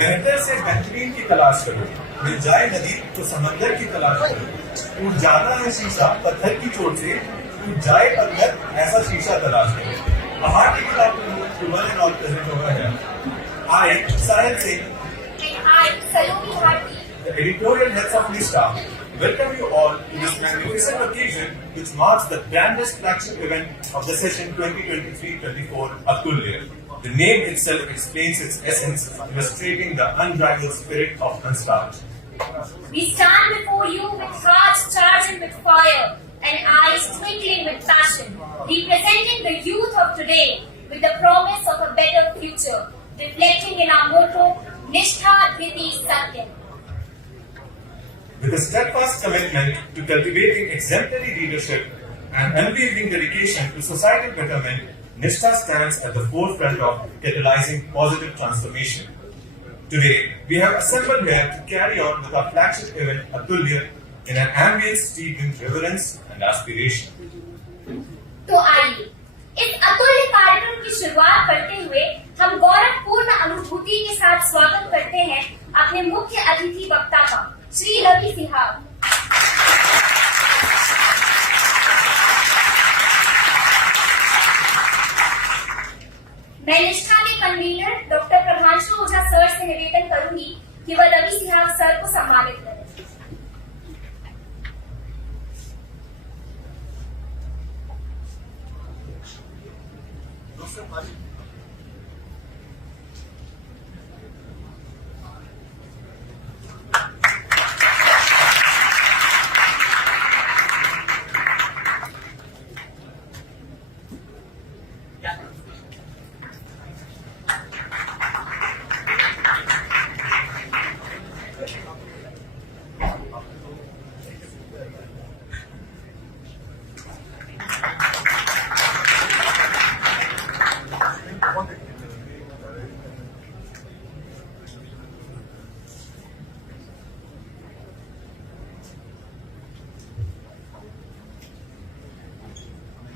बेहतर से बेहतरीन की तलाश करो, मिल जाए नदी तो समंदर की तलाश करो, टूट जाता है शीशा पत्थर की चोट से, टूट जाए पर्वत ऐसा शीशा तलाश करो। A hearty good afternoon to one and all present over here. I, Sahil Singh, And I, Saloni Bharti, the editorial heads of NISTA, welcome you all to this magnificent occasion which marks the grandest flagship event of the session 2023-24 Atulya. The name itself explains its essence, illustrating the unrivaled spirit of Constance. we stand before you with hearts charged with fire and eyes twinkling with passion, representing the youth of today with the promise of a better future, reflecting in our motto, Nishtha Dviti Satyam. With a steadfast commitment to cultivating exemplary leadership and unwavering dedication to societal betterment, NISTA stands at the forefront of catalyzing positive transformation. Today, we have assembled here to carry on with our flagship event, Atulya, in an ambience steeped in reverence and aspiration. तो आइए इस अतुल्य कार्यक्रम की शुरुआत करते हुए हम गौरवपूर्ण अनुभूति के साथ स्वागत करते हैं अपने मुख्य अतिथि वक्ता का, श्री रवि सिहाग। मैं निष्ठा के कन्वीनर डॉक्टर प्रभांशु ओझा सर से निवेदन करूंगी कि वह रवि सिहाग सर को सम्मानित करें।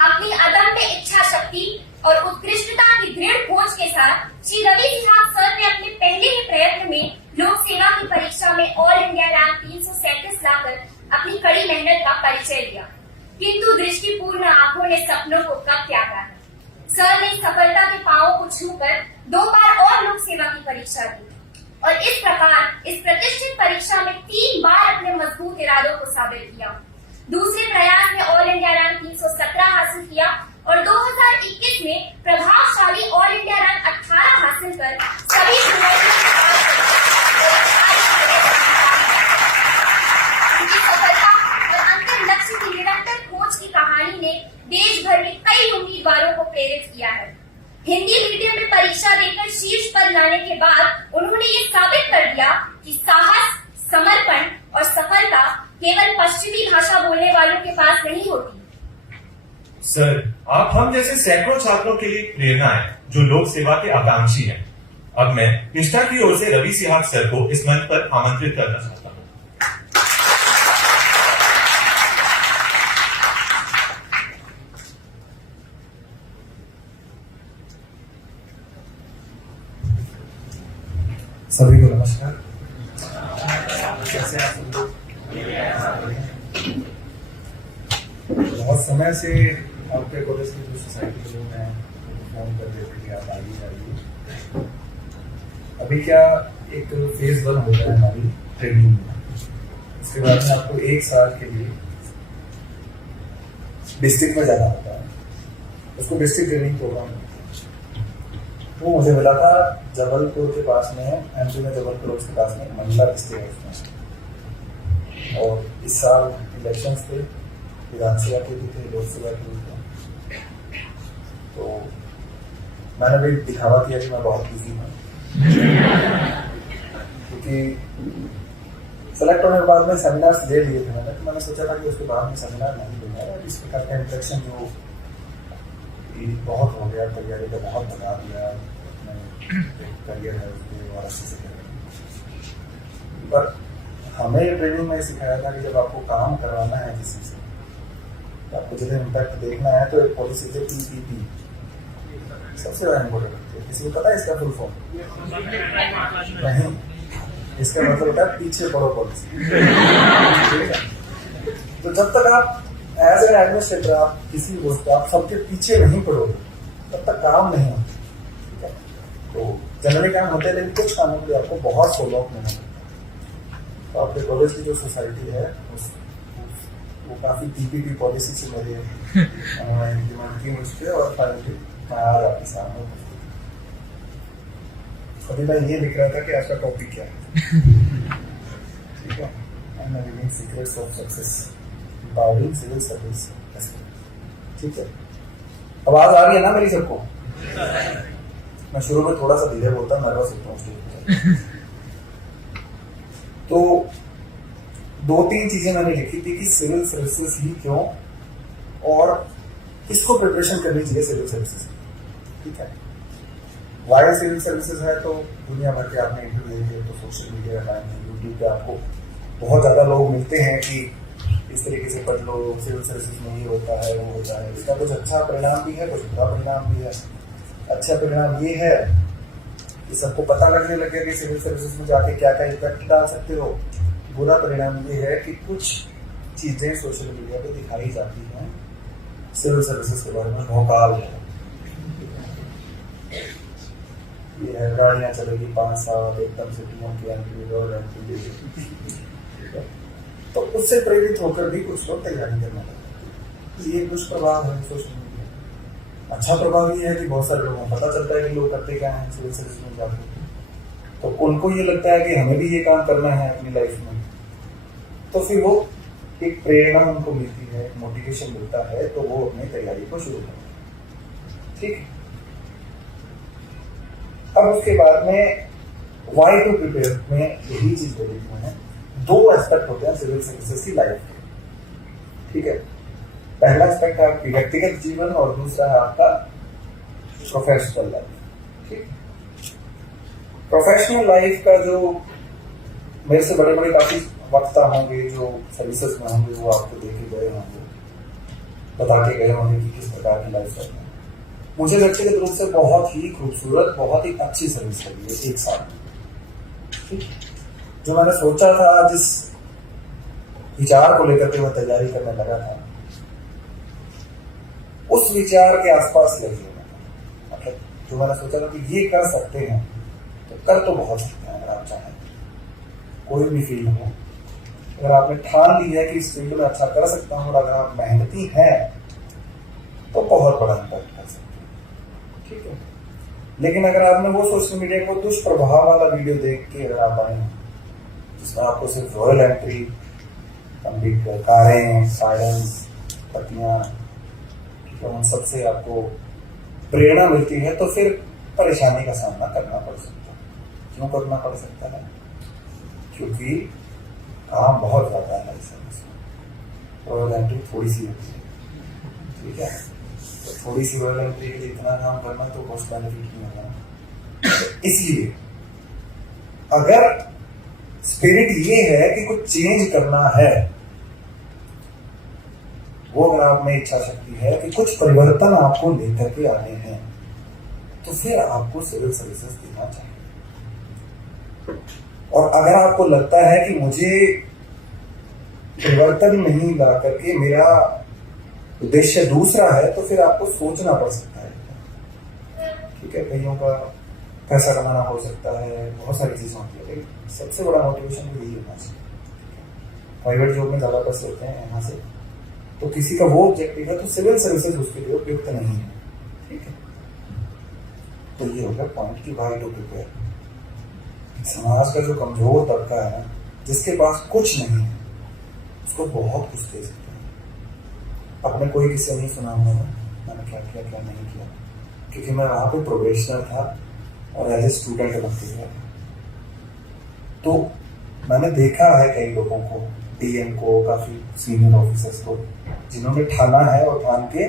अपनी अदम्य इच्छा शक्ति और उत्कृष्टता की दृढ़ खोज के साथ श्री रवि सिहाग सर ने अपने पहले ही प्रयत्न में लोक सेवा की परीक्षा में ऑल इंडिया रैंक 337 लाकर अपनी कड़ी मेहनत का परिचय दिया, किंतु दृष्टिपूर्ण आंखों ने सपनों को कब त्यागा है। सर ने सफलता के पांवों को छूकर 2 बार और लोक सेवा की परीक्षा दी और इस प्रकार इस प्रतिष्ठित परीक्षा में 3 बार अपने मजबूत इरादों को साबित किया। दूसरे प्रयास में ऑल इंडिया रैंक 317 हासिल किया और 2021 में प्रभावशाली ऑल इंडिया रैंक 18 हासिल कर सभी उनकी सफलता और अंतिम लक्ष्य की निरंतर खोज की कहानी ने देश भर में कई उम्मीदवारों को प्रेरित किया है। हिंदी मीडियम में परीक्षा देकर शीर्ष पर लाने के बाद उन्होंने ये साबित कर दिया कि साहस, समर्पण और सफलता केवल पश्चिमी भाषा बोलने वालों के पास नहीं होती। सर, आप हम जैसे सैकड़ों छात्रों के लिए प्रेरणा है जो लोक सेवा के आकांक्षी हैं। अब मैं निष्ठा की ओर से रवि सिहाग सर को इस मंच पर आमंत्रित करना चाहता हूँ। सभी को नमस्कार। कैसे आप सब लोग? बहुत समय से आपके कॉलेज की जो सोसाइटी के लोग हैं फोन कर रहे थे कि आप आइए। अभी क्या एक फेज 1 होता है हमारी ट्रेनिंग में, इसके बाद में आपको 1 साल के लिए डिस्ट्रिक्ट में जाना होता है, उसको डिस्ट्रिक्ट ट्रेनिंग प्रोग्राम। वो मुझे मिला था जबलपुर के पास में, एमपी में जबलपुर के पास में मंडला डिस्ट्रिक्ट है उसमें। और इस साल इलेक्शंस थे, विधानसभा के भी थे, लोकसभा के भी थे, तो मैंने भी दिखावा किया कि मैं बहुत बिजी हूँ, क्योंकि सेलेक्ट होने के बाद में सेमिनार्स ले लिए थे मैंने, तो मैंने सोचा था कि उसके बाद में सेमिनार नहीं दूंगा। इस प्रकार का इंट्रैक्शन जो बहुत हो गया, तैयारी का बहुत बता दिया, करियर है उसके और अच्छे से करेंगे। पर हमें ट्रेनिंग में सिखाया था कि जब आपको काम करवाना है किसी से, तो आपको जब इम्पैक्ट देखना है तो एक पॉलिसी है PPP, सबसे ज्यादा इम्पोर्टेंट होती है। किसी को पता है इसका फुल फॉर्म? नहीं, इसका मतलब होता है पीछे पड़ो पॉलिसी। ठीक है, तो जब तक आप एज एन एडमिनिस्ट्रेटर आप किसी पोस्ट आप सबके पीछे नहीं पड़ोगे तब तक काम नहीं होता। ठीक है, तो जनरली काम होते हैं, लेकिन कुछ कामों के लिए आपको बहुत फॉलो अप नहीं होता। तो आपके कॉलेज की जो सोसाइटी है वो काफी पीपीपी पॉलिसी से मेरे इम्प्लीमेंट की मुझ पर, और फाइनली मैं आज आपके सामने। अभी मैं ये लिख रहा था कि आज का टॉपिक क्या है। ठीक है, secrets of success empowering civil service. ठीक है, आवाज आ रही है ना मेरी सबको? मैं शुरू में थोड़ा सा धीरे बोलता, नर्वस होता हूँ। तो 2-3 चीजें मैंने लिखी थी कि सिविल सर्विसेज ही क्यों और किसको प्रिपरेशन करनी चाहिए सिविल सर्विसेज। ठीक है, वाई सिविल सर्विसेज है तो दुनिया भर के आपने इंटरव्यू देखे तो सोशल मीडिया यूट्यूब पे आपको बहुत ज्यादा लोग मिलते हैं कि इस तरीके से पढ़ लो, सिविल सर्विसेज में ये होता है वो होता है। इसका कुछ अच्छा परिणाम भी है, कुछ बुरा परिणाम भी है। अच्छा परिणाम ये है कि सबको पता लगने लग गया कि सिविल सर्विसेज में जाके क्या क्या इफेक्ट डाल सकते हो। बुरा परिणाम ये है कि कुछ चीजें सोशल मीडिया पे दिखाई जाती हैं सिविल सर्विसेज के बारे में भौकाल है। ये है गाड़ियां चलेगी 5 साल, एकदम से टीमों की एंट्री, तो उससे प्रेरित होकर भी कुछ लोग तैयारी करने लगते हैं। ये कुछ प्रभाव है सोशल मीडिया। अच्छा प्रभाव ये है कि बहुत सारे लोगों को पता चलता है कि लोग करते क्या हैं सिविल सर्विस में जाकर, तो उनको ये लगता है कि हमें भी ये काम करना है अपनी लाइफ में। तो फिर वो एक प्रेरणा उनको मिलती है, मोटिवेशन मिलता है, तो वो अपनी तैयारी को शुरू करते हैं। ठीक, अब उसके बाद में वाई टू प्रिपेयर में यही चीज बोली थी मैंने। 2 एस्पेक्ट होते हैं सिविल सर्विसेज की लाइफ के। ठीक है, पहला एस्पेक्ट है आपकी व्यक्तिगत जीवन और दूसरा है आपका प्रोफेशनल लाइफ। ठीक, प्रोफेशनल लाइफ का जो मेरे से बड़े बड़े काफी वक्ता होंगे जो सर्विसेज में होंगे वो आपको देखे गए होंगे, बता के गए होंगे कि किस प्रकार की लाइफ है। मुझे व्यक्तिगत रूप से बहुत ही खूबसूरत, बहुत ही अच्छी सर्विस लगी है 1 साल। ठीक, जो मैंने सोचा था, जिस विचार को लेकर के मैं तैयारी करने लगा था, उस विचार के आसपास लगी। मतलब जो मैंने सोचा था कि ये कर सकते हैं तो कर तो बहुत सकते हैं अगर आप चाहें। कोई भी फील्ड हो, अगर आपने ठान ली है कि इस फील्ड में अच्छा कर सकता हूं और अगर आप मेहनती हैं तो बहुत बड़ा इम्पैक्ट कर सकते हैं। ठीक है, लेकिन अगर आपने वो सोशल मीडिया को दुष्प्रभाव वाला वीडियो देख के अगर आप आए जिसमें आपको सिर्फ रॉयल एंट्री, कारें, सायरन्स, पत्तियां, उन सबसे आपको प्रेरणा मिलती है, तो फिर परेशानी का सामना करना पड़ सकता है। क्यों करना पड़ सकता है? क्योंकि काम बहुत ज्यादा है इस सर्विस। रॉयल एंट्री थोड़ी सी होती है। ठीक है, तो थोड़ी सी रॉयल एंट्री के लिए इतना काम करना तो कॉस्ट बेनिफिट नहीं होगा। इसलिए अगर स्पिरिट ये है कि कुछ चेंज करना है, वो अगर आप में इच्छा शक्ति है कि कुछ परिवर्तन आपको लेकर के आने हैं, तो फिर आपको सिविल सर्विसेज देना चाहिए। और अगर आपको लगता है कि मुझे परिवर्तन नहीं ला करके मेरा उद्देश्य दूसरा है, तो फिर आपको सोचना पड़ सकता है। ठीक है, कईयों का पैसा कमाना हो सकता है, बहुत सारी चीजें होती है, सबसे बड़ा मोटिवेशन तो यही होना चाहिए। प्राइवेट जॉब में ज्यादा पैसे होते हैं यहाँ से, तो किसी का वो ऑब्जेक्टिव है तो सिविल सर्विसेज उसके लिए उपयुक्त नहीं है। ठीक है, तो ये हो गया पॉइंट की वाई टू प्रिपेयर। समाज का जो कमजोर तबका है ना, जिसके पास कुछ नहीं है, उसको बहुत कुछ दे सकते हैं। अपने कोई किस्से नहीं सुना मैंने क्या किया क्या नहीं किया, क्योंकि मैं वहां पे प्रोबेशनर था और एज ए स्टूडेंट बन के गया। तो मैंने देखा है कई लोगों को, डीएम को, काफी सीनियर ऑफिसर्स को, जिन्होंने ठाना है और ठान के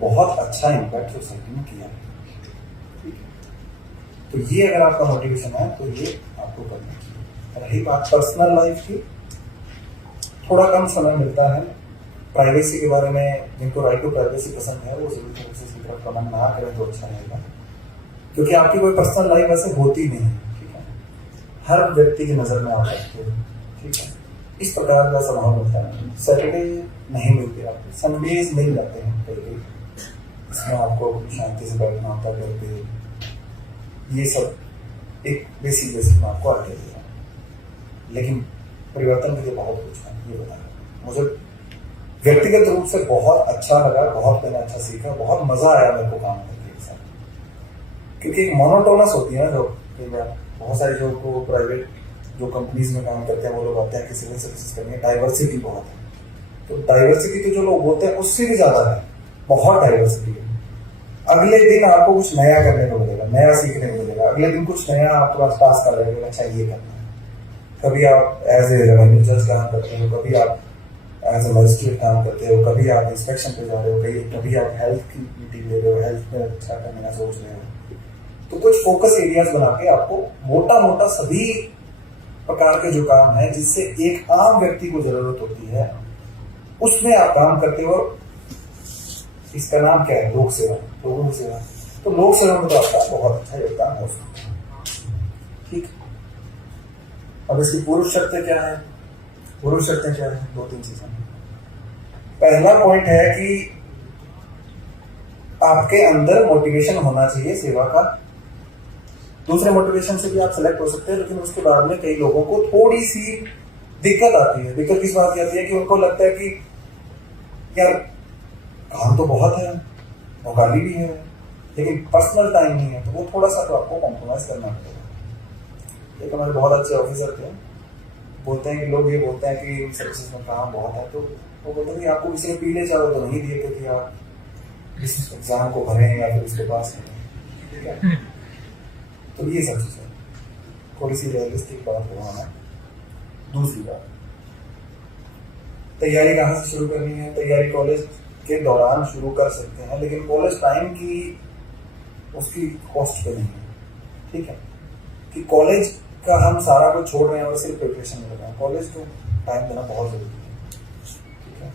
बहुत अच्छा इम्पैक्ट सोसाइटी में किया है। तो ये अगर आपका मोटिवेशन है तो ये आपको करना चाहिए। रही बात पर्सनल लाइफ की, थोड़ा कम समय मिलता है। प्राइवेसी के बारे में जिनको राइट टू प्राइवेसी पसंद है वो सिविल सर्विसेज की तरफ कमेंट ना करें तो अच्छा रहेगा, क्योंकि आपकी कोई पर्सनल लाइफ ऐसे होती नहीं है, ठीक है। हर व्यक्ति की नज़र में आप रखते हो, ठीक है। इस प्रकार का स्वभाव होता है। सैटरडे नहीं मिलते आपको, संडेज मिल जाते हैं कई, इसमें आपको शांति से बैठना होता है घर पे। ये सब एक बेसिक मैं आपको आइडिया दे रहा हूँ, लेकिन परिवर्तन के लिए बहुत कुछ है, ये बता रहा हूँ। मुझे व्यक्तिगत रूप से बहुत अच्छा लगा, बहुत मैंने अच्छा सीखा, बहुत मजा आया मेरे को काम करके एक साथ, क्योंकि एक मोनोटोनस होती है ना जॉब कई बार। बहुत सारे लोग को प्राइवेट जो कंपनीज में काम करते हैं वो लोग आते हैं कि सिविल सर्विसेज करनी है, डाइवर्सिटी बहुत है। तो डाइवर्सिटी के जो लोग होते हैं उससे भी ज्यादा है, बहुत डाइवर्सिटी है। अगले दिन आपको कुछ नया करने को मिलेगा, नया सीखने को मिलेगा, अगले दिन कुछ नया आपके पास पास कर रहेगा, अच्छा ये करना है। कभी आप एज ए रेवेन्यू जज काम करते हो, कभी आप एज ए मजिस्ट्रेट काम करते हो, कभी आप इंस्पेक्शन पे जा रहे हो, कभी आप हेल्थ की मीटिंग ले रहे हो, हेल्थ में अच्छा करने का सोच रहे हो। तो कुछ फोकस एरियाज बना के आपको मोटा मोटा सभी प्रकार के जो काम है जिससे एक आम व्यक्ति को जरूरत होती है उसमें आप काम करते हो। इसका नाम क्या है? लोक सेवा, लोगों की सेवा। तो लोक सेवा में तो आपका बहुत अच्छा योगदान हो सकता है, ठीक। अब इसकी पूर्व शर्तें क्या है? पूर्व शर्तें क्या है? 2-3 चीजें। पहला पॉइंट है कि आपके अंदर मोटिवेशन होना चाहिए सेवा का। दूसरे मोटिवेशन से भी आप सेलेक्ट हो सकते हैं, लेकिन उसके बाद में कई लोगों को थोड़ी सी दिक्कत आती है। दिक्कत किस बात की आती है कि उनको लगता है कि यार काम तो बहुत है, भोगाली भी है, लेकिन पर्सनल टाइम नहीं है, तो वो थोड़ा सा तो आपको कॉम्प्रोमाइज करना पड़ेगा। एक हमारे बहुत अच्छे ऑफिसर थे, बोलते हैं कि लोग ये बोलते हैं कि सर्विसेज में काम बहुत है, तो वो बोलते हैं कि आपको किसी ने पीले चावल तो नहीं दिए थे कि आप इस एग्जाम को भरें या फिर इसके पास करें, ठीक है। तो ये सब चीजें थोड़ी सी रियलिस्टिक बात करवाना। दूसरी बात, तैयारी कहाँ से शुरू करनी है? तैयारी कॉलेज के दौरान शुरू कर सकते हैं, लेकिन कॉलेज टाइम की उसकी कॉस्ट पे नहीं है, ठीक है। कि कॉलेज का हम सारा कुछ छोड़ रहे हैं और सिर्फ प्रिपरेशन में लगे हैं। कॉलेज को टाइम देना बहुत जरूरी है, ठीक है।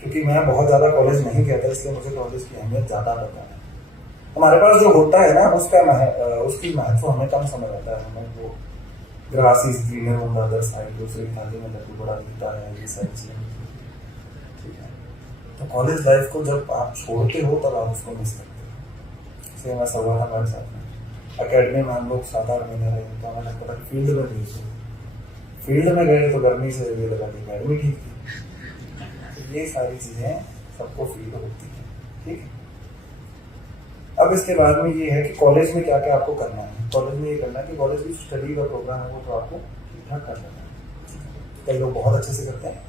क्योंकि मैं बहुत ज्यादा कॉलेज नहीं गया था, इसलिए मुझे कॉलेज की अहमियत ज्यादा पता है। हमारे पास जो होता है ना उसकी महत्व हमें कम समझ आता है। हमें वो grass is greener on the other side, दूसरी थाली में लड्डू बड़ा दिखता है, ये सारी चीजें, ठीक है। तो कॉलेज लाइफ को जब आप छोड़ते हो तब आप उसको मिस करते हो। जैसे मैं सब हमारे साथ में अकेडमी में हम लोग 7-8 महीने रहे, तो हमें लगता था फील्ड में गए थे, फील्ड में गए तो गर्मी से ये लगा कि अकेडमी ठीक थी। तो ये सारी चीजें सबको फील होती है, ठीक है। अब इसके बाद में ये है कि कॉलेज में क्या क्या आपको करना है। कॉलेज में ये करना है कि कॉलेज की स्टडी का प्रोग्राम है वो तो आपको ठीक ठाक कर लेना है। कई लोग बहुत अच्छे से करते हैं,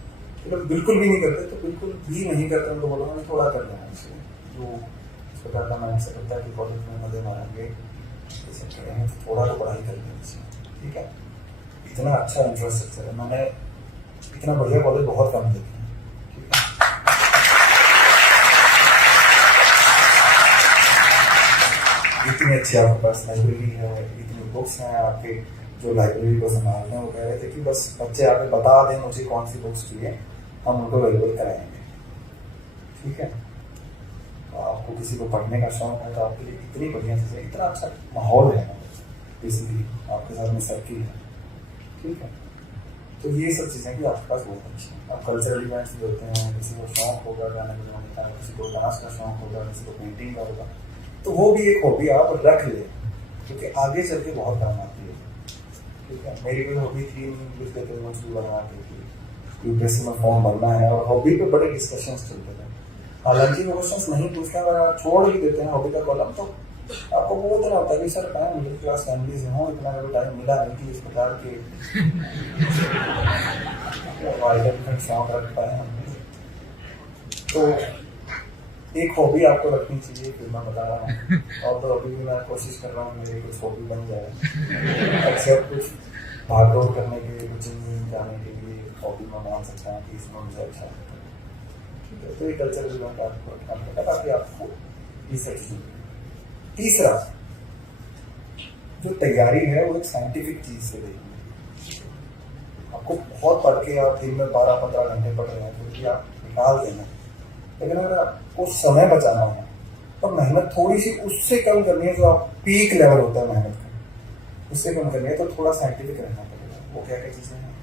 तो लोग बिल्कुल भी नहीं करते, तो बिल्कुल भी नहीं करते उनको बोलो मैंने थोड़ा कर लेना है। जो इस प्रकार का माइंड सेट होता है कि कॉलेज में मजे मारेंगे, तो थोड़ा तो पढ़ाई कर लेनी चाहिए, ठीक है। इतना अच्छा इंफ्रास्ट्रक्चर है, मैंने इतना बढ़िया कॉलेज बहुत कम देखे हैं, ठीक है। इतनी अच्छी आपके पास लाइब्रेरी है, इतनी बुक्स हैं। आपके जो लाइब्रेरी को संभालते हैं वो कह रहे थे कि बस बच्चे आके बता दें मुझे कौन सी बुक्स चाहिए, हम उनको अवेलेबल कराएंगे, ठीक है। तो आपको किसी को पढ़ने का शौक है तो आपके लिए इतनी बढ़िया चीज़ है, इतना अच्छा माहौल है बेसिकली आपके साथ में सर्किल है, ठीक है। तो ये सब चीज़ें भी आपके पास बहुत अच्छी हैं। अब कल्चरल इवेंट्स भी होते हैं, किसी को शौक होगा गाने बजाने का, किसी को डांस का शौक होगा, किसी को पेंटिंग का होगा, तो वो भी एक हॉबी आप रख ले, क्योंकि आगे चल के बहुत काम आती है, ठीक है। मेरी कोई हॉबी थी इंग्लिश लेते हुए शुरू बना के यूपीएससी में फॉर्म भरना है, और हॉबी पे बड़े डिस्कशंस चलते थे। हालांकि वो क्वेश्चंस नहीं पूछते हैं, अगर आप छोड़ भी देते हैं हॉबी का कॉलम, तो आपको वो इतना होता है कि sir time middle class family से हूँ, इतना कभी टाइम मिला नहीं कि इस प्रकार के शौक रख पाए हमने। तो एक हॉबी आपको रखनी चाहिए, फिर मैं बता रहा हूँ। और तो अभी भी मैं कोशिश कर रहा हूँ मेरी कुछ हॉबी बन जाए, एक्सेप्ट कुछ भागदौड़ करने के लिए, कुछ जाने के लिए हॉबी में मान सकता हूँ कि इसमें मुझे अच्छा लगता है, ठीक है। तो ये कल्चरल इवेंट आपको रखना पड़ेगा ताकि आपको ये सब चीज़ें। तीसरा, जो तैयारी है वो एक साइंटिफिक चीज से देखिए। आपको बहुत पढ़ के आप दिन में 12-15 घंटे पढ़ रहे हैं, क्योंकि आप निकाल देना, लेकिन अगर आपको समय बचाना है और मेहनत थोड़ी सी उससे कम करनी है, जो आप पीक लेवल होता है मेहनत का, उससे कम करनी है, तो थोड़ा साइंटिफिक रहना पड़ेगा। वो क्या क्या चीज़ें हैं?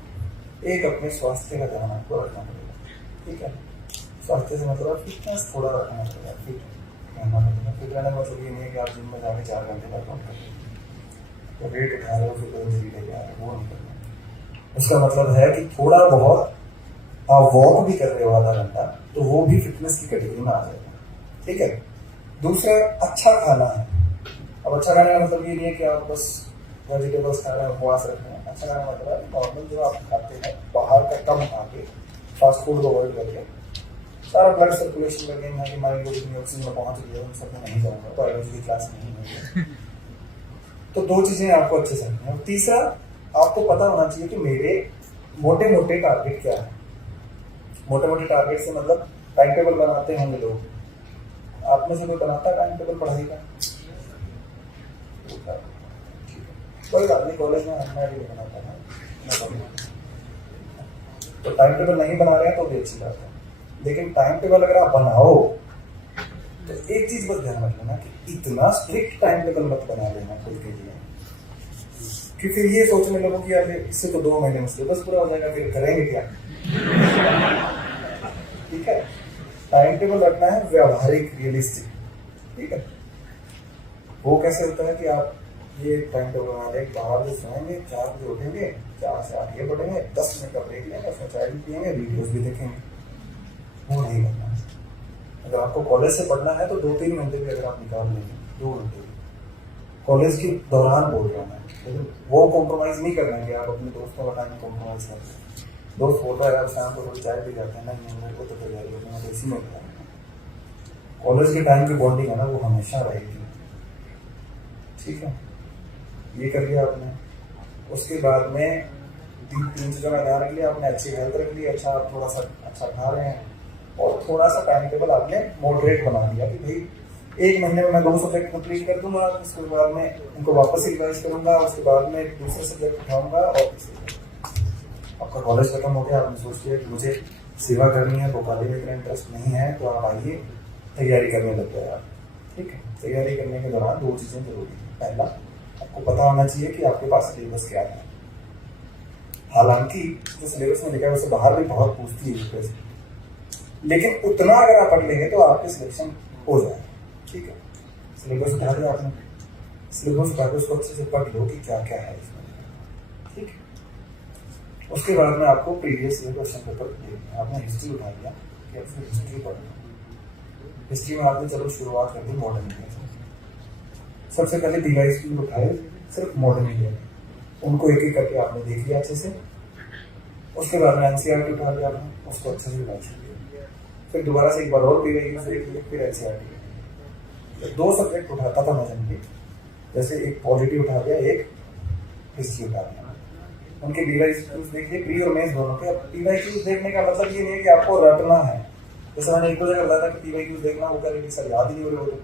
एक, अपने स्वास्थ्य का ध्यान आपको रखना पड़ेगा, ठीक है। स्वास्थ्य से मतलब फिटनेस थोड़ा रखना पड़ेगा, फिट रहना पड़ेगा। फिट रहने का मतलब ये नहीं है कि आप जिम में जाके 4 घंटे वर्कआउट कर रहे हो, तो वेट उठा रहे हो फिर कोई इंजरी लेके आ रहे हो, वो नहीं करना। उसका मतलब है कि थोड़ा बहुत आप वॉक भी कर रहे हो आधा घंटा, तो वो भी फिटनेस की कैटेगरी में आ जाएगा, ठीक है। दूसरा, अच्छा खाना है। अब अच्छा खाने का मतलब ये नहीं है कि आप बस वेजिटेबल्स खा रहे हैं, उपवास रख रहे हैं। अच्छा खाना मतलब है नॉर्मल जो आप खाते हैं, बाहर का कम खा के, फास्ट फूड को अवॉइड करके, सारा ब्लड सर्कुलेशन करके हमारी माइंड को जितनी ऑक्सीजन में पहुंच रही है उन सब में नहीं जाऊंगा, बायोलॉजी की क्लास नहीं है। तो 2 चीजें आपको अच्छे से रखनी है। और तीसरा, आपको पता होना चाहिए कि मेरे मोटे मोटे टारगेट क्या है। मोटे मोटे टारगेट से मतलब टाइम टेबल बनाते होंगे लोग, आप में से कोई बनाता है टाइम टेबल पढ़ाई का? कोई बात नहीं, कॉलेज में मैं भी बनाता था। तो टाइम टेबल नहीं बना रहे हैं तो भी अच्छी बात है, लेकिन टाइम टेबल अगर आप बनाओ तो एक चीज बस ध्यान रख लेना कि इतना स्ट्रिक्ट टाइम टेबल मत बना लेना खुद के लिए, कि फिर ये सोचने लगो कि यार इससे तो 2 महीने में सिलेबस पूरा हो जाएगा, फिर करेंगे क्या? ठीक है, टाइम टेबल रखना है व्यावहारिक, रियलिस्टिक, ठीक है। वो कैसे होता है कि आप ये टाइम टेबल बना लें, 12 बजे सोएंगे, 4 बजे उठेंगे, 4 से 8 ये पढ़ेंगे, 10 मिनट का ब्रेक लेंगे, उसमें चाय भी पियेंगे, वीडियोस भी देखेंगे। वो नहीं करना है। अगर आपको कॉलेज से पढ़ना है तो 2-3 घंटे भी अगर आप निकाल लेंगे, 2 घंटे कॉलेज के दौरान बोल रहा हूँ, लेकिन वो कॉम्प्रोमाइज नहीं करना है कि आप अपने दोस्तों का टाइम कॉम्प्रोमाइज कर रहे हैं। दोस्त बोलता है यार शाम को थोड़ी चाय पी जाते हैं, नहीं मेरे को तो तैयारी होती है, इसी में कॉलेज के टाइम की बॉन्डिंग है ना, वो हमेशा रहेगी, ठीक है। ये कर लिया आपने। उसके बाद में 3 चीज़ों का ध्यान रख लिया आपने, अच्छी हेल्थ रख ली, अच्छा आप थोड़ा सा अच्छा खा रहे हैं, और थोड़ा सा टाइम टेबल आपने मॉडरेट बना दिया कि भाई 1 महीने में मैं 2 सब्जेक्ट कंप्लीट कर दूंगा, उसके बाद में उनको वापस रिवाइज करूंगा, उसके बाद में दूसरे सब्जेक्ट उठाऊंगा। और आपका कॉलेज खत्म हो गया, आपने सोच लिया कि मुझे सेवा करनी है, भोपाली में इतना इंटरेस्ट नहीं है, तो आप आइए तैयारी करने लग गए आप, ठीक है। तैयारी करने के दौरान 2 चीज़ें जरूरी है। पहला, आपको पता होना चाहिए कि आपके पास सिलेबस क्या है। हालांकि जो सिलेबस में लिखा है उससे बाहर भी बहुत पूछती है यूपीएससी, लेकिन उतना अगर आप पढ़ लेंगे तो आपके सिलेक्शन हो जाएगा, ठीक है। सिलेबस उठा दिया आपने, सिलेबस उठा के उसको अच्छे से पढ़ लो कि क्या क्या है इसमें, ठीक है। उसके बाद में आपको प्रीवियस ईयर क्वेश्चन पेपर देखना। आपने हिस्ट्री उठा लिया कि आपको हिस्ट्री पढ़ना। हिस्ट्री में आपने चलो शुरुआत कर दी मॉडर्न इंडिया से। सबसे पहले डिवाइस की उठाए सिर्फ मॉडर्न इंडिया, उनको एक एक करके आपने देख लिया अच्छे से। उसके बाद में एनसीईआरटी उठा लिया आपने, उसको अच्छे से रिवाइज किया। फिर दोबारा से एक बार और डिवाइस देख लिया, फिर एनसीईआरटी। 2 सब्जेक्ट उठाता था मैं जनरली, जैसे एक पॉलिटी उठा लिया, एक हिस्ट्री उठा लिया। उनके डिवाइस देख लिए, प्री और मेंस दोनों के। अब डिवाइस देखने का मतलब ये नहीं है कि आपको रटना है। जैसे मैंने 1-2 जगह बताया था कि डिवाइस देखना, वो करेंगे सर याद ही नहीं हो रहे, वो तो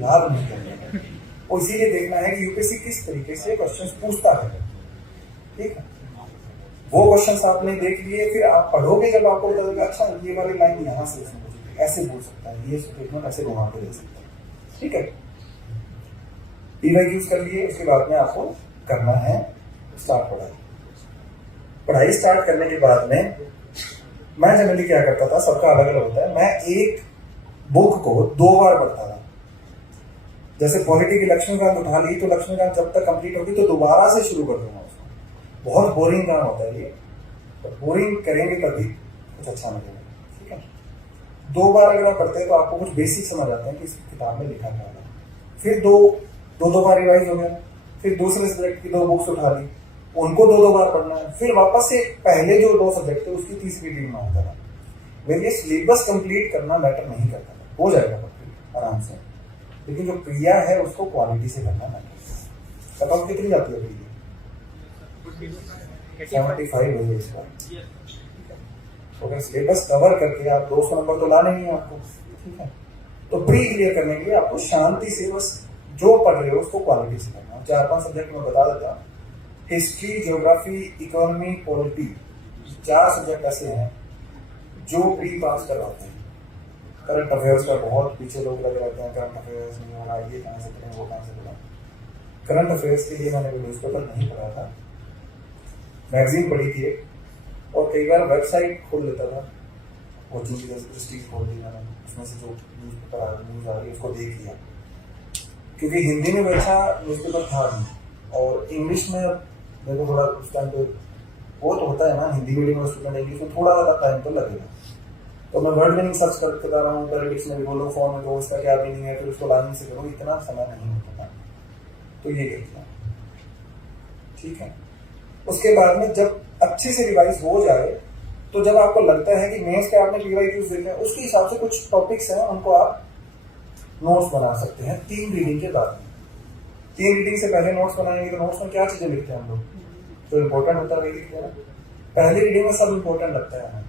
याद नहीं करने, और इसीलिए देखना है कि यूपीएससी किस तरीके से क्वेश्चंस पूछता है, ठीक है। वो क्वेश्चंस आपने देख लिए, फिर आप पढ़ोगे, जब आपको पता चलेगा अच्छा ये वाली लाइन यहाँ से ऐसे बोल सकता है, ये स्टेटमेंट ऐसे घुमा के दे सकता है, ठीक है। डिवाइस कर लिए, उसके बाद में आपको करना है स्टार्ट पढ़ाई स्टार्ट करने के बाद में मैं जनरली क्या करता था, सबका अलग अलग होता है, मैं एक बुक को 2 बार पढ़ता था। जैसे पॉलिटी की लक्ष्मीकांत उठा ली, तो लक्ष्मीकांत जब तक कंप्लीट होगी तो दोबारा से शुरू कर दूंगा उसको। बहुत बोरिंग काम होता है ये, तो बोरिंग करेंगे तभी कुछ अच्छा मिलेगा, ठीक है। 2 बार अगर आप पढ़ते हैं तो आपको कुछ बेसिक समझ आते हैं कि इस किताब में लिखा क्या है। फिर दो बार रिवाइज हो गया, फिर दूसरे सब्जेक्ट की 2 बुक्स उठा ली, उनको 2 बार पढ़ना है, फिर वापस से पहले जो 2 सब्जेक्ट थे उसकी तीसरी रीडिंग में आता था। मेरे सिलेबस कंप्लीट करना मैटर नहीं करता था, हो जाएगा कंप्लीट आराम से, लेकिन जो क्रिया है उसको क्वालिटी से करना मैटर। कब कितनी जाती है क्रिया? 75 है इस बार। तो अगर सिलेबस कवर करके आप 200 नंबर तो लाने नहीं है आपको, ठीक है। तो प्री क्लियर करने के लिए आपको शांति से बस जो पढ़ रहे हो उसको क्वालिटी से करना। 4-5 सब्जेक्ट में बता देता हूँ, history, geography, economy, polity, 4 subject ऐसे हैं जो प्री पास करवाते हैं, करंट अफेयर्स का बहुत पीछे लोग लगे रहते हैं, करंट अफेयर्स नहीं हो रहा, ये कहाँ से करें, वो कहाँ से करें। करंट अफेयर्स के लिए मैंने भी न्यूज़पेपर नहीं पढ़ा था, मैगजीन पढ़ी थी एक, और कई बार वेबसाइट खोल लेता था, कोचिंग की दृष्टि खोल दी मैंने, उसमें से जो न्यूज़ आ रही है उसको देख लिया, क्योंकि हिंदी में वैसा न्यूज़पेपर था नहीं, और इंग्लिश में मेरे को थोड़ा उस टाइम पे वो तो होता है ना, हिंदी मीडियम में स्टूडेंट इंग्लिश में थोड़ा ज़्यादा टाइम तो लगेगा, तो मैं वर्ड मीनिंग सर्च करते जा रहा हूँ, पहले डिक्शनरी बोलो, फोन में दो, इसका क्या मीनिंग है, फिर उसको लाइन से करो, इतना समय नहीं होता था, तो ये कहते हैं। ठीक है, उसके बाद में जब अच्छे से रिवाइज हो जाए, तो जब आपको लगता है कि मेंस के आपने PYQs देखे हैं, उसके हिसाब से कुछ टॉपिक्स हैं उनको आप नोट्स बना सकते हैं 3 रीडिंग के बाद में। 3 रीडिंग से पहले नोट्स बनाएंगे तो नोट्स में क्या चीजें लिखते हैं हम लोग, जो इम्पोर्टेंट होता है वही लिखते हैं। पहली रीडिंग में सब इम्पोर्टेंट लगता है हमें,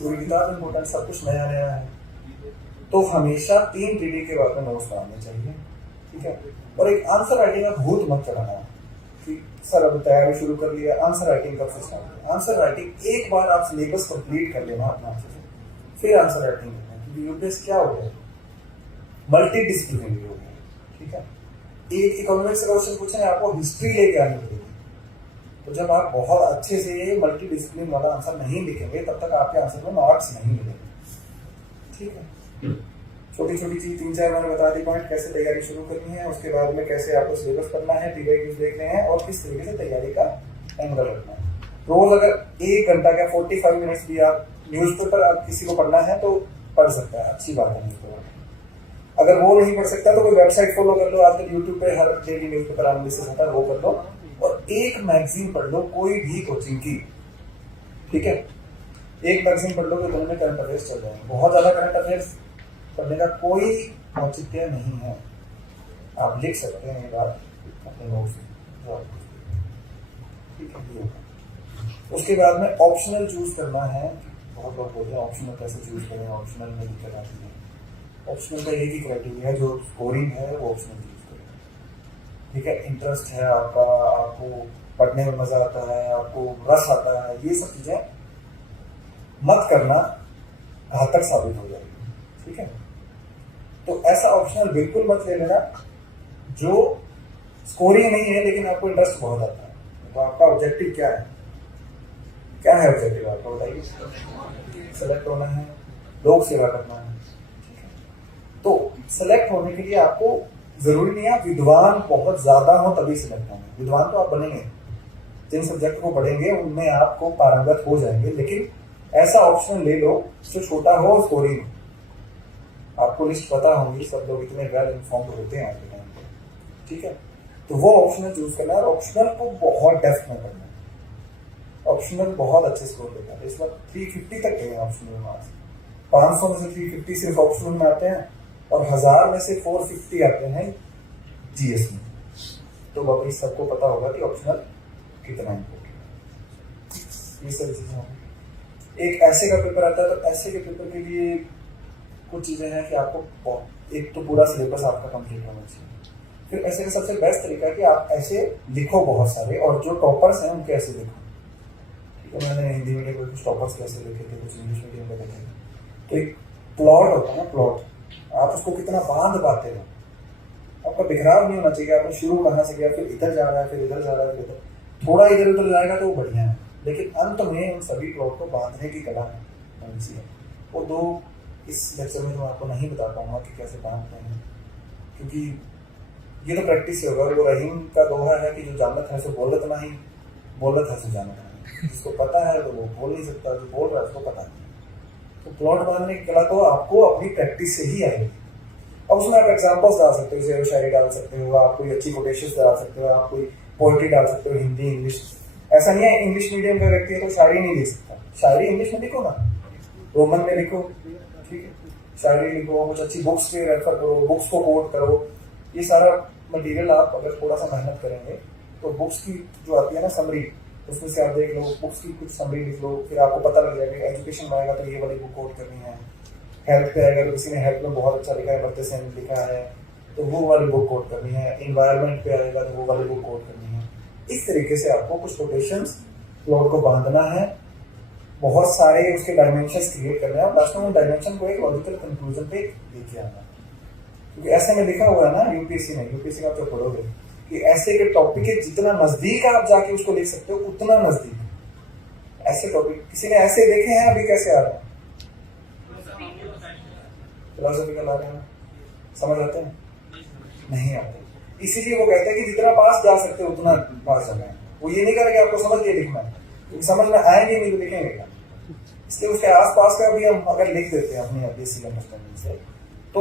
पूरी किताब इम्पोर्टेंट, सब कुछ नया नया है, तो हमेशा 3 रीडिंग के बाद में नोट्स बनाने चाहिए। ठीक है, और एक आंसर राइटिंग में भूत मत चढ़ाना कि सर अब तैयारी शुरू कर लिया, आंसर राइटिंग कब से स्टार्ट करें। आंसर राइटिंग एक बार आप सिलेबस कंप्लीट कर लेना अपना अच्छे से, फिर आंसर राइटिंग करना है, क्योंकि यूपीएससी क्या हो गया, मल्टी डिसिप्लिनरी हो गया। ठीक है, एक इकोनॉमिक्स का क्वेश्चन पूछे आपको हिस्ट्री लेके आनी पड़ेगी, तो जब आप बहुत अच्छे से मल्टी डिसिप्लिन वाला आंसर नहीं लिखेंगे तब तक आपके आंसर में मार्क्स नहीं मिलेंगे। ठीक है, छोटी छोटी चीज 3-4 मैंने बता दी पॉइंट, कैसे तैयारी शुरू करनी है, उसके बाद में कैसे आपको सिलेबस करना है, PYQs देखने हैं, और किस तरीके से तैयारी का एंगल रखना है। रोज अगर 1 घंटा का 45 मिनट्स भी आप न्यूज़पेपर आप किसी को पढ़ना है तो पढ़ सकता है, अच्छी बात है न्यूज़पेपर। अगर वो नहीं पढ़ सकता तो कोई वेबसाइट फॉलो कर लो, आजकल यूट्यूब पे हर डेली न्यूज़पेपर एनालिसिस होता है, वो कर लो, और एक मैगजीन पढ़ लो कोई भी कोचिंग की। ठीक है, एक मैगजीन पढ़ लो कि दोनों में करंट अफेयर्स चल जाएंगे। बहुत ज्यादा करंट अफेयर्स पढ़ने का कोई औचित्य नहीं है, आप लिख सकते हैं एक बार अपने नोट्स में। ठीक है, उसके बाद में ऑप्शनल चूज करना है। बहुत लोग बोलते हैं ऑप्शनल कैसे चूज करें, ऑप्शनल में दिक्कत आती है। ऑप्शनल का एक ही क्राइटेरिया है, जो स्कोरिंग है वो ऑप्शनल चूज करें। ठीक है, इंटरेस्ट है आपका, आपको पढ़ने में मजा आता है, आपको रस आता है, ये सब चीजें मत करना, घातक साबित हो जाएगी। ठीक है, तो ऐसा ऑप्शनल बिल्कुल मत ले लेना जो स्कोरिंग नहीं है लेकिन आपको इंटरेस्ट बहुत आता है। तो आपका ऑब्जेक्टिव क्या है, क्या है ऑब्जेक्टिव आपका, बताइए। सेलेक्ट होना है, लोक सेवा करना है। ठीक है, तो सेलेक्ट होने के लिए आपको जरूरी नहीं है आप विद्वान बहुत ज्यादा हो तभी सिलेक्ट होंगे, विद्वान तो आप बनेंगे, जिन सब्जेक्ट को पढ़ेंगे उनमें आपको पारंगत हो जाएंगे, लेकिन ऐसा ऑप्शन ले लो जो छोटा हो, स्कोरिंग। आपको लिस्ट पता होगी, सब लोग इतने वेल इन्फॉर्म्ड होते हैं आज के टाइम पे। ठीक है, तो वो ऑप्शनल चूज करना है, और ऑप्शनल को बहुत डेप्थ में करना है। ऑप्शनल बहुत अच्छे स्कोर देता है, इस बार 350 तक गए ऑप्शनल मार्क्स। 500 में से 350 सिर्फ ऑप्शनल में आते हैं, और 1000 में से 450 आते हैं जीएस में। तो बाबा सबको पता होगा कि ऑप्शनल कितना इम्पोर्टेंट है। ये सब चीजें होंगी। एक ऐसे का पेपर आता है, तो ऐसे के पेपर के लिए कुछ चीजें हैं कि आपको एक तो पूरा सिलेबस आपका कंप्लीट होना चाहिए। फिर ऐसे का सबसे बेस्ट तरीका है कि आप ऐसे लिखो बहुत सारे, और जो टॉपर्स हैं उनके ऐसे लिखो। ठीक है, मैंने हिंदी मीडियम में कुछ टॉपर्स कैसे लिखे थे, कुछ इंग्लिश मीडियम में लिखे थे। तो एक प्लॉट होता है ना, प्लॉट, आप उसको कितना बांध पाते हो, आपका बिखराव नहीं होना चाहिए। आपने शुरू कहाँ से किया, फिर इधर जा रहा है, फिर इधर जा रहा है, फिर इधर, थोड़ा इधर उधर जाएगा तो वो बढ़िया है, लेकिन अंत में उन सभी प्लॉट को बांधने की कला होनी चाहिए। वो दो इस लेक्चर में तो आपको नहीं बता पाऊंगा कि कैसे बांधते हैं, क्योंकि ये तो प्रैक्टिस होगा। वो रहीम का दोहा है कि जो जानत है सो बोलत नहीं, बोलत है सो जानत नहीं। जिसको पता है तो वो बोल नहीं सकता, जो बोल रहा है उसको पता नहीं। तो प्लॉट बांधने की कला तो आपको अपनी प्रैक्टिस से ही आएगी। अब उसमें आप एग्जाम्पल्स डाल सकते हो, जैसे शायरी डाल सकते हो, आप कोई अच्छी कोटेशंस डाल सकते हो, आप कोई पोएट्री डाल सकते हो, हिंदी इंग्लिश। ऐसा नहीं है इंग्लिश मीडियम का व्यक्ति है तो शायरी नहीं लिख सकता, शायरी इंग्लिश में लिखो ना, रोमन में लिखो। ठीक है, शायरी लिखो, कुछ अच्छी बुक्स के रेफर करो, बुक्स को कोट करो। ये सारा मटेरियल आप अगर थोड़ा सा मेहनत करेंगे तो बुक्स की जो आती है ना समरी, उसमें से आप देख लो, बुक्स की कुछ समरी लिख लो, फिर आपको पता लग जाएगा। एजुकेशन में आएगा तो ये वाली बुक कोट करनी है, हेल्थ पे आएगा तो किसी ने हेल्थ में बहुत अच्छा लिखा है, बच्चे से लिखा है तो वो वाली बुक कोट करनी है। इन्वायरमेंट पे आएगा तो वो वाली बुक कोट करनी है। इस तरीके से आपको कुछ कोटेशंस प्लॉट को बांधना है, बहुत सारे उसके डायमेंशंस क्रिएट करने हैं और लास्ट में उन डायमेंशन को एक लॉजिकल कंक्लूजन पे लेके आना। क्योंकि ऐसे में लिखा हुआ है ना यूपीएससी का आप जो पढ़ोगे कि ऐसे के टॉपिक के जितना नजदीक आप जाके उसको लिख सकते हो उतना नजदीक। ऐसे टॉपिक किसी ने ऐसे देखे हैं अभी कैसे आ रहे हैं? फिलोसॉफिकल आ रहे हैं, समझ आते हैं? नहीं आते। इसीलिए वो कहते हैं कि जितना पास जा सकते हो उतना पास जाना है। वो ये नहीं करेंगे आपको समझ के लिखना है, क्योंकि समझ में आएंगे नहीं तो लिखेंगे क्या। इसलिए उसके आसपास का भी हम अगर लिख देते हैं अपनी बेसिक अंडरस्टैंडिंग से तो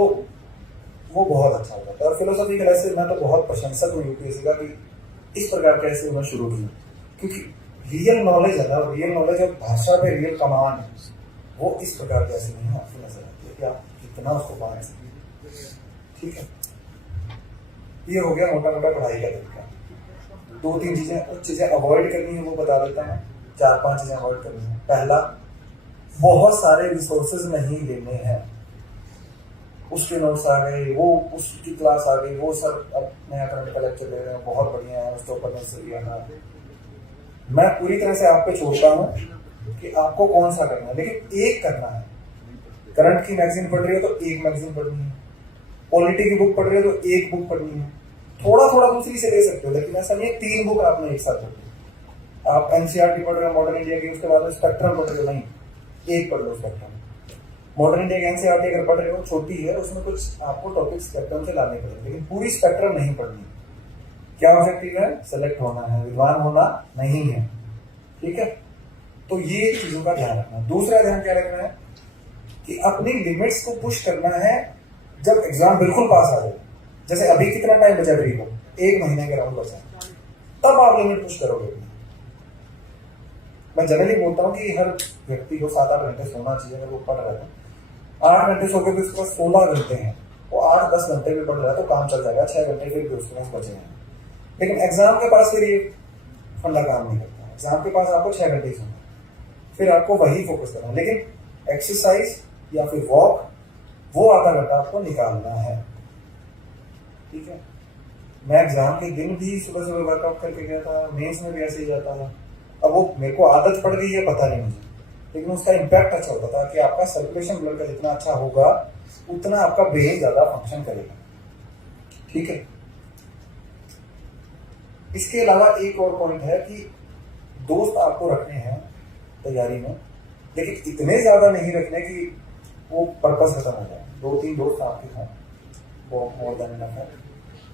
वो बहुत अच्छा हो जाता है। और फिलोसॉफी क्लास से मैं तो बहुत प्रशंसक हूँ यूपीएससी का कि इस प्रकार के ऐसे उन्होंने शुरू किया, क्योंकि रियल नॉलेज है ना, रियल नॉलेज और भाषा पे रियल कमांड है वो इस प्रकार के ऐसे नहीं आपको नजर आती है कि आप कितना उसको पा सकते। ठीक है, ये हो गया मोटा मोटा पढ़ाई का तरीका। 2-3 चीजें कुछ चीजें अवॉइड करनी है वो बता देता हूँ। 4-5 चीजें अवॉइड करनी है। पहला, बहुत सारे रिसोर्सेज नहीं लेने हैं। उसके नोट्स आ गए, वो उसकी क्लास आ गई, वो सर अब नया करंट का लेक्चर ले रहे हैं, बहुत बढ़िया है, उसके ऊपर नोट्स लिया था। मैं पूरी तरह से आप पे छोड़ता हूँ कि आपको कौन सा करना है, लेकिन एक करना है। करंट की मैगजीन पढ़ रही हो तो एक मैगजीन पढ़नी है, पॉलिटी की बुक पढ़ रहे हो तो एक बुक पढ़नी है, थोड़ा थोड़ा दूसरी से ले सकते हो, लेकिन ऐसा नहीं है 3 बुक आपने एक साथ पढ़ी। आप एनसीईआरटी पढ़ रहे हो मॉडर्न इंडिया की, उसके बाद स्पेक्ट्रम पढ़ रहे हो, नहीं, एक पढ़ लो स्पेक्ट्रम। मॉडर्न इंडिया की एनसीईआरटी अगर पढ़ रहे हो छोटी है, उसमें कुछ आपको टॉपिक स्पेक्ट्रम से लाने पड़ेंगे, लेकिन पूरी स्पेक्ट्रम नहीं पढ़नी। क्या ऑब्जेक्टिव है? सेलेक्ट होना है, विद्वान होना नहीं है। ठीक है, तो ये चीजों का ध्यान रखना। दूसरा ध्यान क्या रखना है कि अपनी लिमिट्स को पुश करना है जब एग्जाम बिल्कुल पास आ जाए। जैसे अभी कितना टाइम बचा रही हो, 1 महीने के राउंड बचा, तब आप लिमिट पुश करोगे। मैं जनरली बोलता हूँ कि हर व्यक्ति को 7-8 घंटे सोना चाहिए। अगर वो पढ़ रहा है 8 घंटे सो के भी उसके पास 16 घंटे हैं, वो 8-10 घंटे भी पढ़ रहा है तो काम चल जाएगा। 6 घंटे फिर भी उसके पास बचे हैं। लेकिन एग्जाम के पास फिर ये फंडा काम नहीं करता। एग्जाम के पास आपको 6 घंटे सोना, फिर आपको वही फोकस करना। लेकिन एक्सरसाइज या फिर वॉक, वो आधा घंटा आपको निकालना है। ठीक है, मैं एग्जाम के दिन भी सुबह सुबह वर्कआउट करके गया था, मेंस में भी ऐसे ही जाता था। अब वो मेरे को आदत पड़ गई है पता नहीं मुझे, लेकिन उसका इम्पैक्ट अच्छा होता था कि आपका सर्कुलेशन ब्लड का जितना अच्छा होगा उतना आपका ब्रेन ज्यादा फंक्शन करेगा। ठीक है, इसके अलावा एक और पॉइंट है कि दोस्त आपको रखने हैं तैयारी में, लेकिन इतने ज्यादा नहीं रखने कि वो पर्पस खत्म हो जाए। 2-3 दोस्त आपके हैं वो मोर देन इनफ है,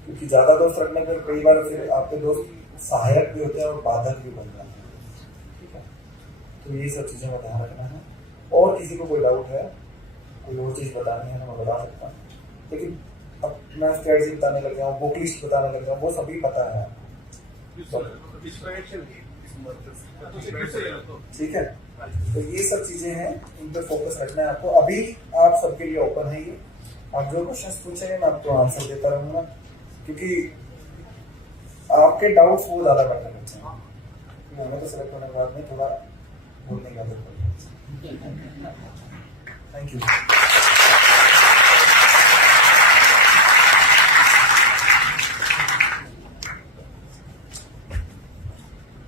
क्योंकि ज्यादा दोस्त रखने पर कई बार फिर आपके दोस्त सहायक भी होते हैं और बाधक भी बन जाते हैं। ठीक है, तो ये सब चीज़ों का ध्यान रखना है। और किसी को कोई डाउट है, कोई और चीज़ बतानी है तो मैं बता सकता हूँ, लेकिन अब मैं स्ट्रेटजी बताने लग गया हूँ, बुक लिस्ट बताने लग गया हूँ, वो सभी पता है। ठीक है, तो ये सब चीज़ें हैं, इन पर फोकस रखना है आपको। अभी आप सबके लिए ओपन है ये, आप जो क्वेश्चन पूछेंगे मैं आपको आंसर देता रहूँगा, क्योंकि आपके डाउट्स वो ज़्यादा बेटर करते हैं। हमें तो सेलेक्ट होने के बाद में थोड़ा बोलने की आदत पड़ती है। Thank you.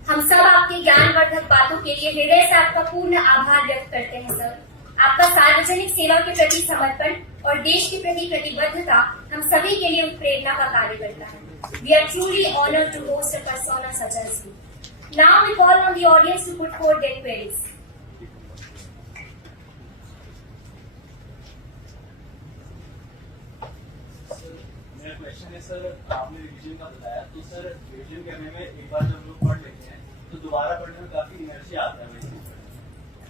हम सब आपकी ज्ञानवर्धक बातों के लिए हृदय से आपका पूर्ण आभार व्यक्त करते हैं सर। आपका सार्वजनिक सेवा के प्रति समर्पण और देश के प्रति प्रतिबद्धता हम सभी के लिए उत्प्रेरणा का कार्य करता है। We are truly honored to host a persona such as you. Now we call on the audience to put forth their queries. मेरा क्वेश्चन है सर, आपने रिवीजन का बताया, तो सर रिवीजन करने में एक बार जब लोग पढ़ लेते हैं तो दोबारा पढ़ने में काफी इनर्जी आता है वही चीज पढ़ने,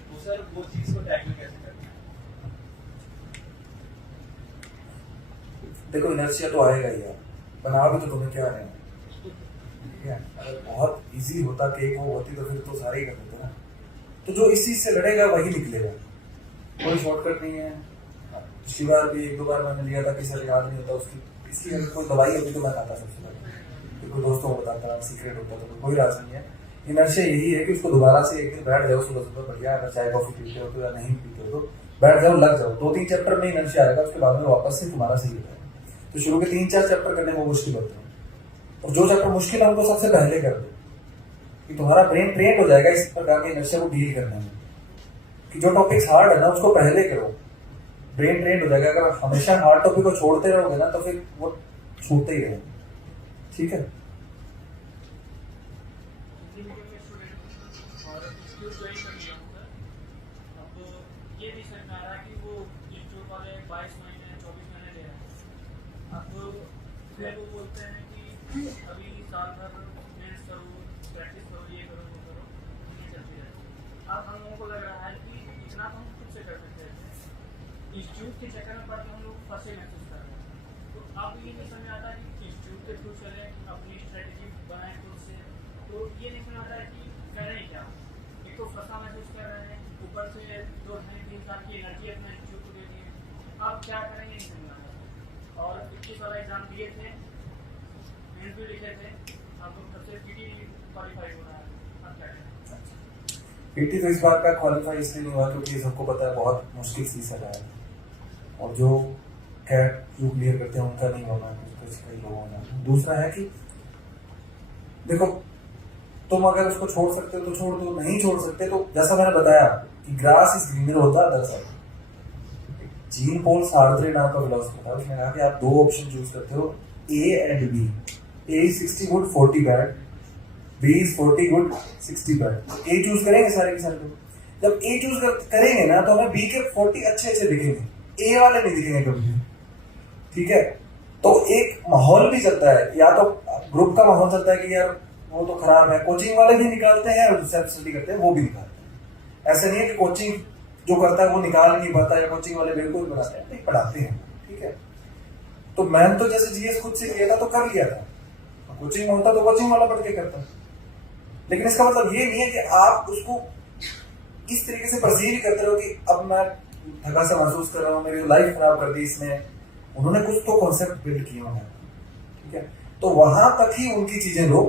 तो सर वो चीज को टैकल कैसे करना है? देखो इनर्शिया तो आएगा ही, बना भी तो तुम्हें क्या रहे हैं। ठीक है, अगर बहुत इजी होता केक वो होती तो फिर तो सारे ही कर देते ना। तो जो इस चीज से लड़ेगा वही निकलेगा, कोई शॉर्टकट नहीं है। पिछली बार भी 1-2 बार मैंने लिया था कि सर याद नहीं होता उसकी, इसकी अगर कोई दवाई होती तो मैं खाता सबसे पहले, कोई दोस्तों को बताता, सीक्रेट होता तो कोई राज नहीं है। इनर्शिया यही है कि उसको दोबारा से एक दिन बैठ जाओ सुबह सुबह बढ़िया, अगर चाय कॉफी पीते हो तो या नहीं पीते हो तो बैठ जाओ, लग जाओ। 2-3 चैप्टर में इनर्शिया आएगा, उसके बाद में वापस से तुम्हारा सही होता है। तो शुरू के 3-4 चैप्टर करने में मुश्किल होता है, और जो चैप्टर मुश्किल है उनको सबसे पहले कर दो कि तुम्हारा ब्रेन ट्रेन हो जाएगा इस प्रकार के इनर्शिया को डील करने में। कि जो टॉपिक्स हार्ड है ना उसको पहले करो, ब्रेन ट्रेंड हो जाएगा। अगर हमेशा हार्ड टॉपिक को छोड़ते रहोगे ना तो फिर वो छूटते ही रहेंगे। ठीक है, हिंदी मीडियम में स्टूडेंट और इंस्टीट्यूट ज्वाइन कर लिया हूँ सर। अब ये भी समझ में आ रहा है कि वो इंस्टीट्यूट वाले 22 महीने 24 महीने ले रहे हैं। अब फिर वो बोलते हैं कि अभी साल भर मेहनत करो, प्रैक्टिस करो, ये करो वो करो, ये चलती रहती है। अब हम लोगों को लग रहा है कि इतना तो हम खुद से कर सकते हैं, इंस्टीट्यूट के चक्कर में पड़ के हम लोग फंसे महसूस कर रहे हैं। तो अब ये नहीं समझ आता कि इंस्टीट्यूट के थ्रू चले, अपनी स्ट्रेटेजी बनाए खुद से, तो ये नहीं समझ आता है कि करें क्या। एक तो फंसा महसूस कर रहे हैं, ऊपर से 2-3 साल की एनर्जी अपना इंस्टीट्यूट को दे दी है, अब क्या करेंगे नहीं समझ आता। और 21 वाला एग्जाम दिए थे, मेंस भी लिखे थे, अब सबसे पीटी क्वालिफाई हो रहा है, अब क्या करें। पीटी तो इस बार का क्वालिफाई इसलिए नहीं हुआ क्योंकि सबको पता है बहुत मुश्किल सीजन है, और जो कैट जो क्लियर करते हैं उनका नहीं होना, कुछ कई लोगों ने। दूसरा है कि देखो, तुम अगर उसको छोड़ सकते हो तो छोड़ दो, नहीं छोड़ सकते तो जैसा मैंने बताया कि ग्रास इज ग्रीनर होता है अदर साइड। जीन पॉल सार्त्रे नाम का फिलोसफर था, उसने कहा कि आप दो ऑप्शन चूज करते हो, A and B. A is 60 good 40 bad, B is 40 good 60 bad. A choose करेंगे सारे के सारे लोग। जब ए चूज करेंगे ना तो हमें बी के 40 अच्छे अच्छे दिखेंगे, ए वाले नहीं दिखेंगे कभी। ठीक है, तो एक माहौल भी चलता है, या तो ग्रुप का माहौल चलता है कि यार वो तो खराब है, कोचिंग वाले भी निकालते हैं और सेल्फ स्टडी करते हैं वो भी निकालते हैं। ऐसा नहीं है कि कोचिंग जो करता है वो निकाल नहीं पाता या कोचिंग वाले बिल्कुल बनाते हैं, नहीं पढ़ाते हैं। ठीक है, तो मैंने तो जैसे जीएस खुद से किया था तो कर लिया था, कोचिंग में होता तो कोचिंग वाला पढ़ के करता। लेकिन इसका मतलब ये नहीं है कि आप उसको इस तरीके से परसीव ही करते रहो कि अब मैं थका सा महसूस कर रहा हूँ, मेरी लाइफ खराब कर दी इसने। उन्होंने कुछ तो कॉन्सेप्ट बिल्ड किए होंगे। ठीक है, तो वहां तक ही उनकी चीजें लो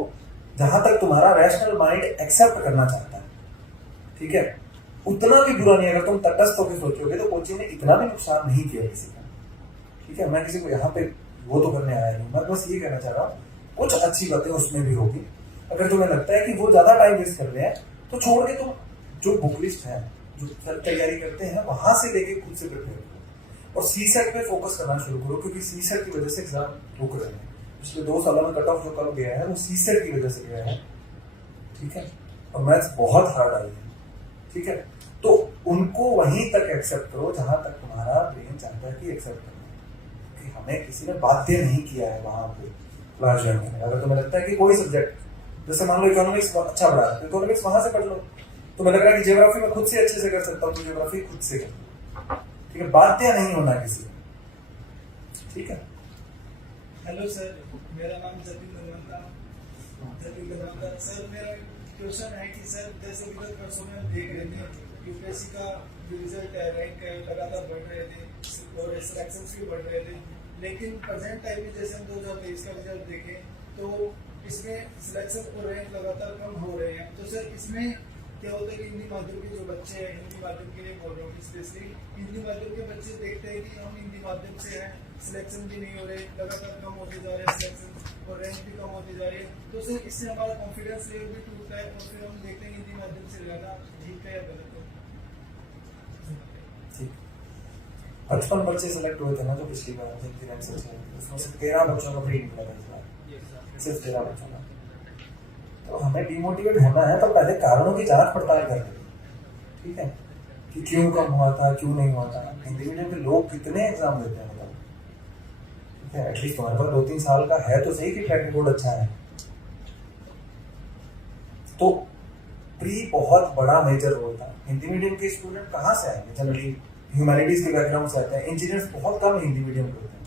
जहां तक तुम्हारा रैशनल माइंड एक्सेप्ट करना चाहता है। ठीक है, उतना भी बुरा नहीं, अगर तुम तटस्थ होकर सोचोगे तो कोचिंग ने इतना भी नुकसान नहीं किया किसी का। ठीक है, मैं किसी को यहाँ पे वो तो करने आया नहीं, मैं बस ये कहना चाह रहा हूँ कुछ अच्छी बातें उसमें भी होगी। अगर तुम्हें लगता है कि वो ज्यादा टाइम वेस्ट कर रहे हैं तो छोड़ के तुम जो बुक लिस्ट है, जो तैयारी करते हैं वहां से लेके खुद से प्रिपेयर करो और सीसेट पे फोकस करना शुरू करो, क्योंकि सीसेट की वजह से एग्जाम रुक रहे हैं। पिछले 2 सालों में कट ऑफ जो कम गया है वो सीसेट की वजह से गया है। ठीक है, और मैथ्स बहुत हार्ड आई है। ठीक है, तो उनको वहीं तक एक्सेप्ट करो जहां तक तुम्हारा ब्रेन चाहता है कि एक्सेप्ट करो, कि हमें किसी ने बाध्य नहीं किया है वहां पे क्लास ज्वाइन करने। अगर तुम्हें लगता है कि कोई सब्जेक्ट, जैसे मान लो इकोनॉमिक्स अच्छा पढ़ा है, इकोनॉमिक्स वहां से पढ़ लो। तुम्हें लग रहा है कि ज्योग्राफी में खुद से अच्छे से कर सकता हूँ तो ज्योग्राफी खुद से कर। ठीक है, बाध्य नहीं होना किसी। ठीक है, हेलो सर, मेरा नाम जतिन गंगा सर। मेरा क्वेश्चन है कि सर जैसे विगत वर्षों में हम देख रहे थे यूपीएससी का जो रिजल्ट है, रैंक है, लगातार बढ़ रहे थे और सिलेक्शंस भी बढ़ रहे थे, लेकिन प्रेजेंट टाइम में जैसे हम 2023 का रिजल्ट देखें तो इसमें सिलेक्शन और रैंक लगातार कम हो रहे हैं। तो सर इसमें क्या होता है कि हिंदी माध्यम के जो बच्चे हैं, हिंदी माध्यम के लिए बोल रहा हूँ स्पेशली, हिंदी माध्यम के बच्चे देखते हैं कि हम हिंदी माध्यम से हैं, सिलेक्शन भी नहीं हो रहे, लगातार कम होते जा रहे हैं सिलेक्शन और रैंक भी कम होती जा रही है। तो सर इससे हमारा कॉन्फिडेंस लेवल भी टूटता है और फिर हम देखते हैं हिंदी माध्यम से लगाना ठीक है या गलत है। 55 बच्चे सिलेक्ट हुए थे ना जो पिछली बार जिनकी रैंक से उसमें से 13 बच्चों का प्री निकला था इस बार, सिर्फ 13 बच्चों का। तो हमें डिमोटिवेट होना है तो पहले कारणों की जांच पड़ताल कर लें। ठीक है, कि क्यों कम हुआ था, क्यों नहीं हुआ था। हिंदी मीडियम के लोग कितने एग्जाम देते हैं मतलब। ठीक है, एटलीस्ट तुम्हारे पास 2-3 साल का है तो सही कि ट्रैक रिकॉर्ड अच्छा है। तो प्री बहुत बड़ा मेजर रोल था। हिंदी मीडियम के स्टूडेंट कहाँ से आएंगे? जनरली ह्यूमैनिटीज के बैकग्राउंड से आते हैं। इंजीनियर्स बहुत कम हिंदी मीडियम के होते हैं,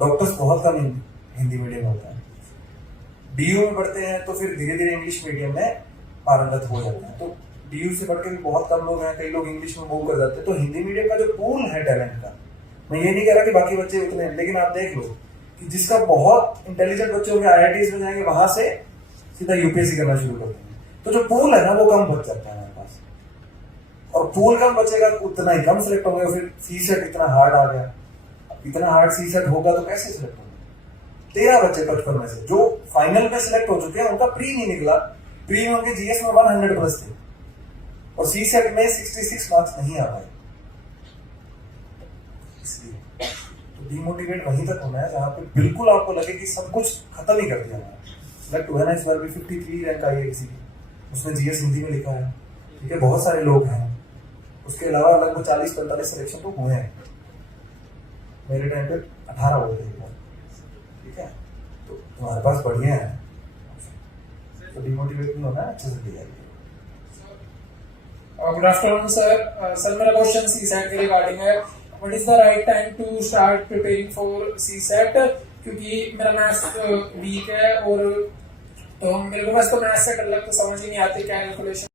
डॉक्टर्स बहुत कम हिंदी मीडियम होता है। बीयू में पढ़ते हैं तो फिर धीरे धीरे इंग्लिश मीडियम में पारंगत हो जाते हैं। तो बीयू से पढ़ के भी बहुत कम लोग हैं, कई लोग इंग्लिश में मूव कर जाते हैं। तो हिंदी मीडियम का जो पूल है टैलेंट का, मैं ये नहीं कह रहा कि बाकी बच्चे उतने हैं, लेकिन आप देख लो कि जिसका बहुत इंटेलिजेंट बच्चे होंगे IITs में जाएंगे, वहां से सीधा यूपीएससी करना शुरू कर देंगे। तो जो पूल है ना वो कम बच जाता है हमारे पास, और पूल कम बचेगा उतना ही कम सिलेक्ट होंगे। फिर सीसेट इतना हार्ड आ गया, इतना हार्ड सीसेट होगा तो कैसे सिलेक्ट होंगे? 13 बच्चे 55 में से जो फाइनल में सिलेक्ट हो चुके हैं उनका प्री नहीं निकला। प्री में उनके जीएस में 100 प्लस थे, और सी सेट में 66 मार्क्स नहीं आ पाए, इसलिए तो डीमोटिवेट वहीं तक होना है जहां पे बिल्कुल आपको लगे कि सब कुछ खत्म ही कर दिया मैंने। लाइक व्हेन इस बार भी 53 रैंक आई है किसी की, उसमें जीएस हिंदी में लिखा है, ठीक है, बहुत सारे लोग हैं, उसके अलावा लगभग 40-45 सिलेक्शन तो हुए हैं, मेरे टाइम पे 18 हुए थे, ठीक है, तो तुम्हारे पास बढ़िया है, तो डिमोटिवेट नहीं होना है, अच्छे से तैयारी। Good afternoon, sir. Sir, मेरा क्वेश्चन CSAT के रिगार्डिंग है. What is the right time to start preparing for CSAT? क्योंकि मेरा मैथ्स वीक है और तो मेरे को बस तो मैथ्स से डर लगता, समझ ही नहीं आती क्या कैलकुलेशन